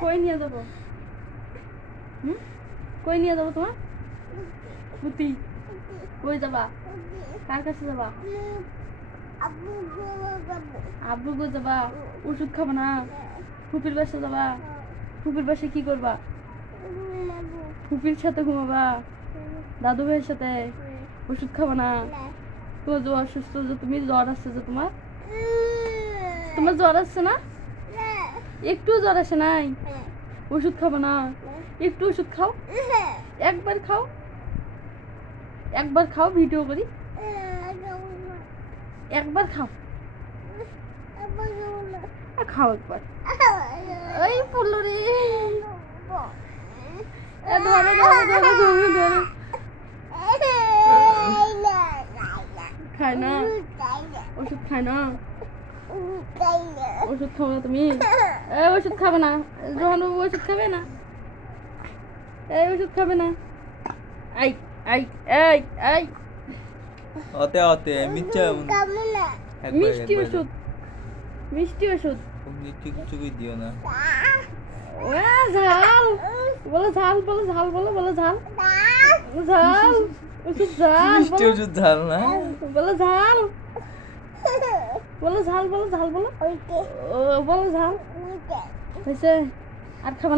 কই নিয়ে যাবো? কই নিয়ে যাবো তোমার? পুতি কই যাবা? কার কাছে যাবা? আব্বু গো যাবা? ওষুধ খাবো না? ফুপির বাসা যাবা? ফুপির বাসা কি করবা? ফুপির সাথে ঘুমাবা? দাদু ভাইয়ের সাথে? ওষুধ খাবো না? তোমার জ্বর অসুস্থ যে, তুমি জ্বর আসছে যে তোমার? তোমার জ্বর আসছে না? একটু জ্বর আসে নাই? ওষুধ খাবো না? একটু ওষুধ খাও, একবার খাও, একবার খাও, ভিডিও করি, একবার খাও, খাও একবার। ওই পড়লো রে, ধরো ধরো ধরো ধরো ধরো। খায় না, ওষুধ খায় না, ওষুধ খাও না তুমি? ওষুধ খাবে না, রোহান বাবু ওষুধ খাবে না, এই ওষুধ খাবে না। আই আই এই এই অতে অতে মিচ্ছা মিষ্টি ওষুধ, মিষ্টি ওষুধ, ঠিক চুকি দিও না। ঝাল বলো, ঝাল বলো, ঝাল বলো, বলো ঝাল, ঝাল ওষুধ, ঝাল মিষ্টি ওষুধ ঝাল না, বলো ঝাল, বলো ঝাল, বলো ঝাল, বলো বলো ঝাল হয়েছে। আর খাবার